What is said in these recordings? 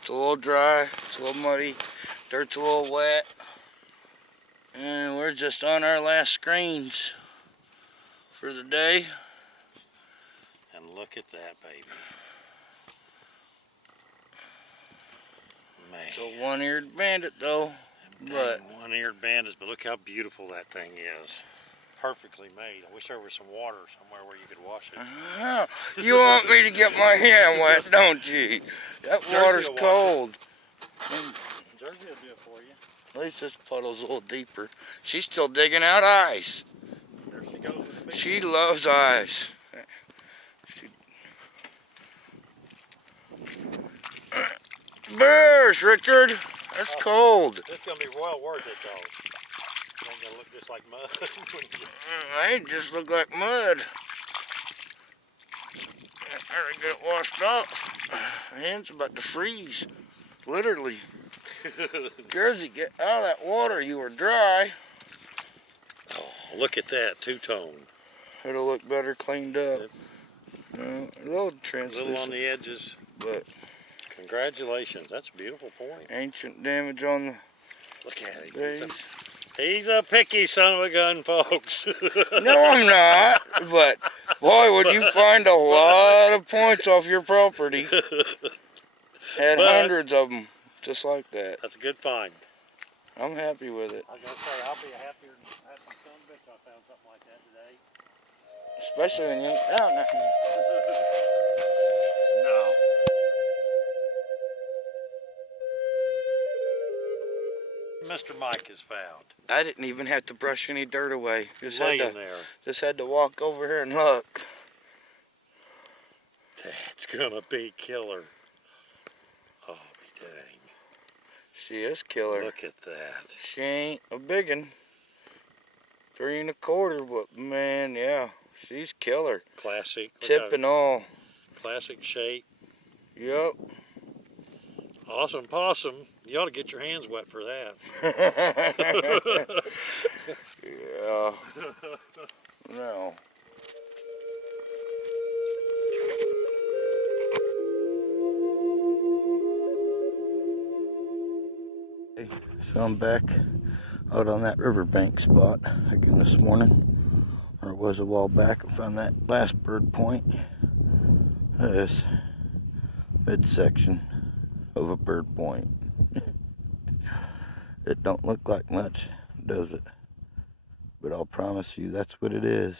It's a little dry, it's a little muddy, dirt's a little wet, and we're just on our last screens for the day. And look at that, baby. Man. It's a one-eared bandit though. But one-eared bandits, but look how beautiful that thing is. Perfectly made. I wish there was some water somewhere where you could wash it. You want me to get my hand wet, don't you? That water's cold. Jersey will do it for you. At least this puddle's a little deeper. She's still digging out ice. There she goes. She loves ice. Bears, Richard. That's cold. It's going to be well worth it, though. It ain't going to look just like mud. They just look like mud. Gotta get it washed off. My hand's about to freeze. Literally. Jersey, get out of that water. You were dry. Oh, look at that, two-tone. It'll look better cleaned up. A little translucent. A little on the edges. But congratulations. That's a beautiful point. Ancient damage on the Look at it. base. He's a picky son of a gun, folks. No, I'm not. But, boy, would you find a lot of points off your property. Had hundreds of them, just like that. That's a good find. I'm happy with it. I was going to say, I'll be happier than happy son of a bitch I found something like that today. Especially when you ain't found nothing. No. Mr. Mike is found. I didn't even have to brush any dirt away. Just had to walk over here and look. That's gonna be killer. Oh, be dang. She is killer. Look at that. She ain't a biggin. 3 1/4, but man, yeah, she's killer. Classic. Tip and all. Classic shape. Yep. Awesome possum. You ought to get your hands wet for that. Yeah. No. So I'm back out on that riverbank spot again this morning, or it was a while back. I found that last bird point. This midsection of a bird point. It don't look like much, does it? But I'll promise you that's what it is.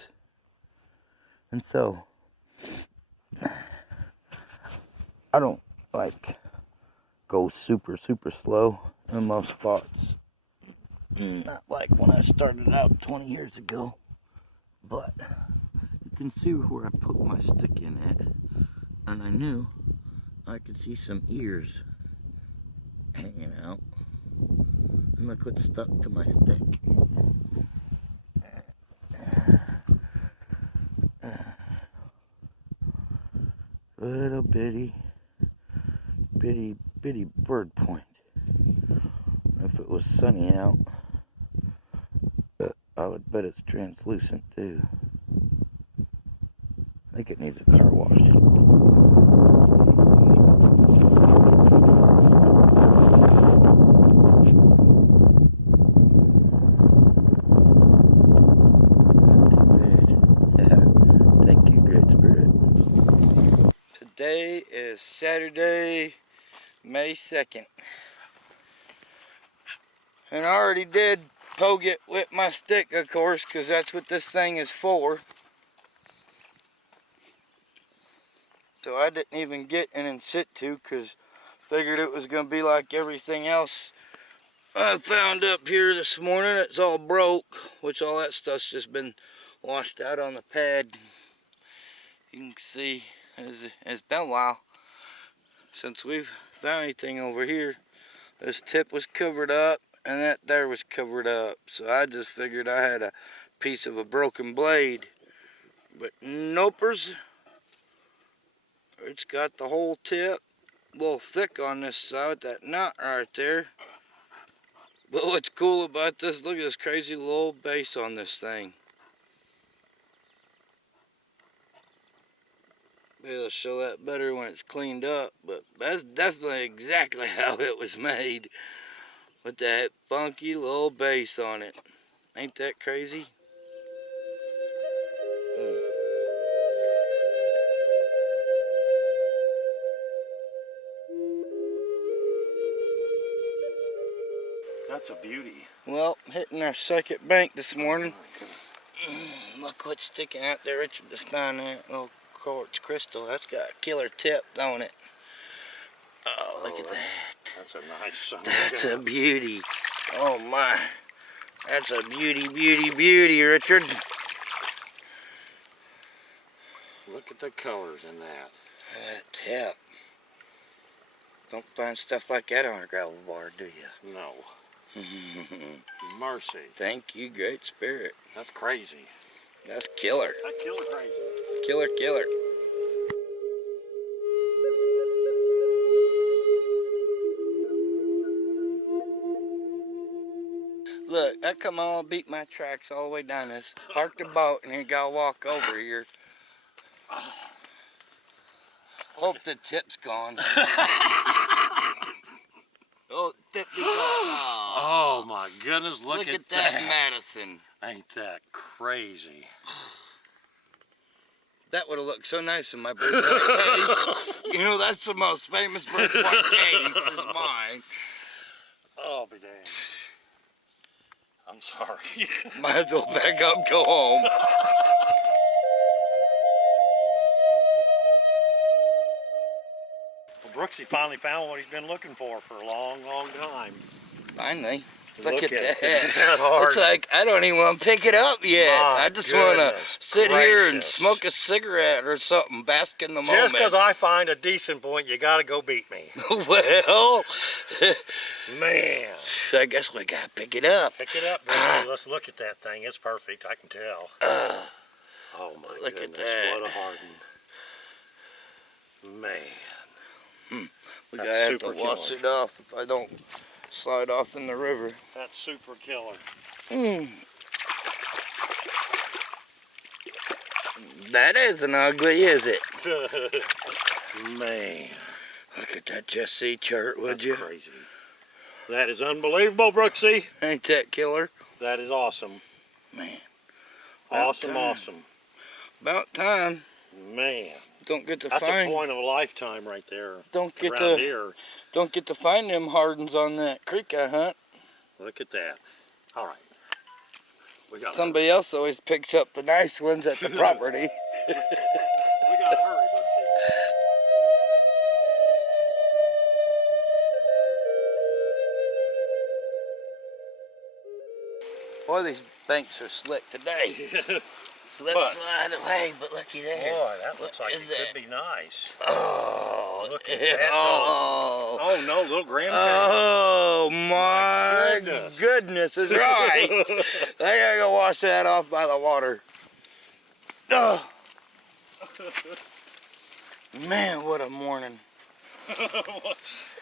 And so I don't like go super slow in most spots. Not like when I started out 20 years ago. But you can see where I poked my stick in at, and I knew I could see some ears hanging out. And look what stuck to my stick. Little bitty bird point. If it was sunny out, I would bet it's translucent too. I think it needs a car wash. Thank you, Great Spirit. Today is Saturday, May 2nd. And I already did poke it with my stick, of course, because that's what this thing is for. So I didn't even get in situ, because figured it was going to be like everything else I found up here this morning. It's all broke, which all that stuff's just been washed out on the pad. You can see it's been a while since we've found anything over here. This tip was covered up and that there was covered up, so I just figured I had a piece of a broken blade, but nopers. It's got the whole tip a little thick on this side with that knot right there. But what's cool about this, look at this crazy little base on this thing. It'll show that better when it's cleaned up, but that's definitely exactly how it was made, with that funky little bass on it. Ain't that crazy? That's a beauty. Well, hitting our second bank this morning. Oh, Look what's sticking out there. Richard just found that little quartz crystal. That's got a killer tip, don't it? Oh, look at that. That's a nice son. That's a beauty. Oh my. That's a beauty, beauty, beauty, Richard. Look at the colors in that. That tip. Don't find stuff like that on a gravel bar, do you? No. Mercy. Thank you, Great Spirit. That's crazy. That's killer. That's killer crazy. Killer, killer. Look, I come on, beat my tracks all the way down this, parked the boat, and then gotta walk over here. Hope the tip's gone. Oh, tip be gone. Oh my goodness, look at that Madison. Ain't that crazy? That would have looked so nice in my birthday case. You know, that's the most famous birthday case is mine. Oh, be damned. I'm sorry. Might as well back up, go home. Well, Brooksy finally found what he's been looking for a long, long time. Finally. Look at that. that hard. It's like, I don't even want to pick it up yet. My I just want to goodness sit here and gracious. smoke a cigarette or something, bask in the moment. Just because I find a decent point, you got to go beat me. Well, Man. I guess we got to pick it up. Pick it up, Brooksy. Let's look at that thing. It's perfect, I can tell. Oh my look goodness, at that. what a harden. Man. We That's gotta have to super wash killer. it off if I don't slide off in the river. That's super killer. That isn't ugly, is it? Man. Look at that Jesse chart, would That's you? crazy. That is unbelievable, Brooksy. Ain't that killer? That is awesome. Man. Awesome, time. awesome. About time. Man. Don't get to That's find. a point of a lifetime right there. Don't get around to. here. Don't get to find them hardens on that creek I hunt. Look at that. All right. We got Somebody else always picks up the nice ones at the property. We got to hurry, Brooksy. Boy, these banks are slick today. Slip, But- slide away, but looky there. Boy, that looks What like it is could that? be nice. Oh, Look at that. Oh, Oh no, little graham oh my My goodness. goodness. is right. I gotta go wash that off by the water. Oh. Man, what a morning.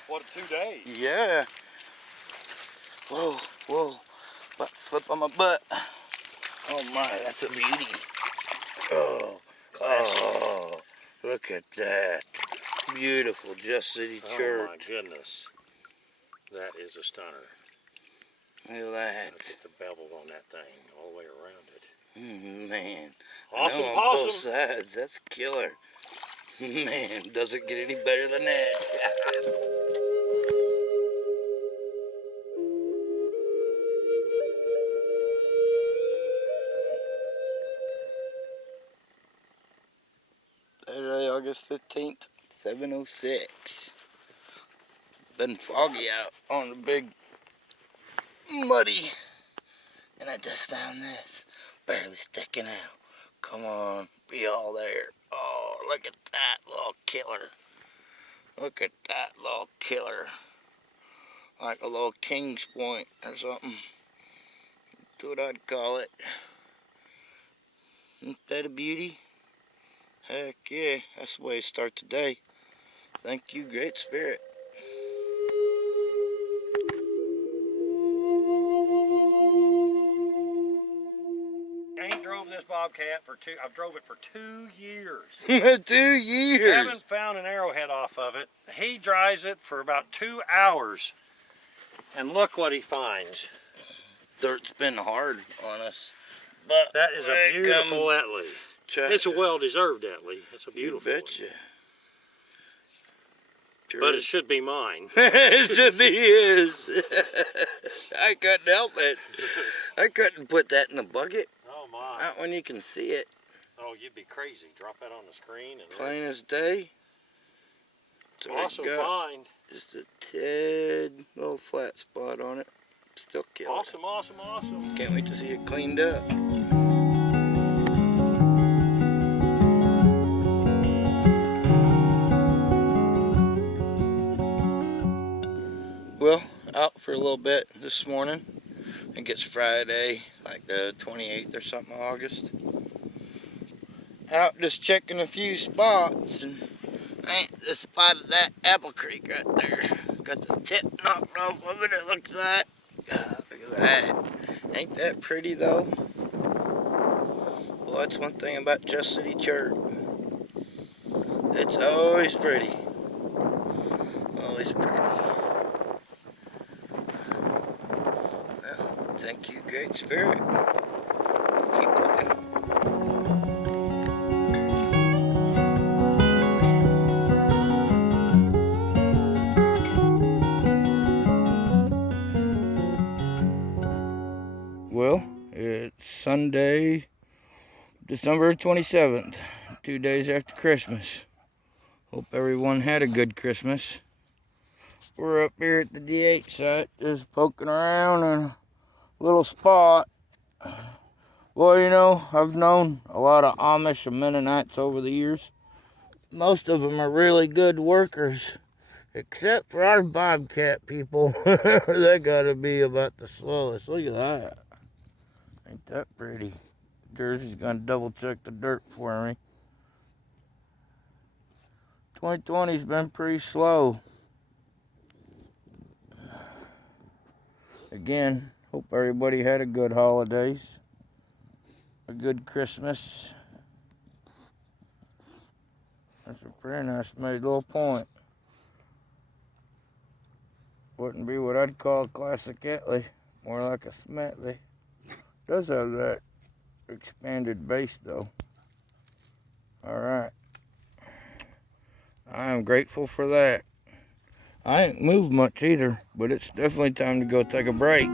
What 2 days. Yeah. Whoa, whoa. About to slip on my butt. Oh my, that's a beauty. Oh, oh, look at that. Beautiful Just City Oh Church. my goodness. That is a stunner. Look at Look that. at the bevel on that thing all the way around it. Man. Awesome, I know on awesome. both sides. That's killer. Man, doesn't get any better than that. Saturday, August 15th, 7:06. Been foggy out on the big muddy. And I just found this. Barely sticking out. Come on, be all there. Oh, look at that little killer. Look at that little killer. Like a little king's point or something. That's what I'd call it. Isn't that a beauty? Heck yeah, that's the way to start the day. Thank you, Great Spirit. I ain't drove this bog Bobcat I've drove it for 2 years. 2 years. Haven't found an arrowhead off of it. He drives it for about 2 hours. And look what he finds. Dirt's been hard on us. But that is a beautiful Etley. It's a well-deserved Etley. It's a beautiful You betcha. Sure. But it should be mine. It should be his. I couldn't help it. I couldn't put that in the bucket. Oh my. Not when you can see it. Oh, you'd be crazy. Drop that on the screen. And plain as day. Awesome find. Just a tad little flat spot on it. Still killer. Awesome, awesome, awesome. Can't wait to see it cleaned up. Well, out for a little bit this morning. I think it's Friday, like the 28th or something of August. Out just checking a few spots, and I ain't just spotted that apple creek right there. Got the tip knocked off of it. It looks like. God, look at that. Ain't that pretty though? Well, that's one thing about Just City Church. It's always pretty. Always pretty. Well, thank you, Great Spirit. Keep looking. Well, it's Sunday, December 27th, 2 days after Christmas. Hope everyone had a good Christmas. We're up here at the DH site, just poking around in a little spot. Well, you know, I've known a lot of Amish and Mennonites over the years. Most of them are really good workers, except for our Bobcat people. They gotta be about the slowest. Look at that. Ain't that pretty? Jersey's gonna double check the dirt for me. 2020's been pretty slow. Again, hope everybody had a good holidays, a good Christmas. That's a pretty nice made little point. Wouldn't be what I'd call a classic Etley, more like a Smetley. Does have that expanded base though. Alright. I am grateful for that. I ain't moved much either, but it's definitely time to go take a break.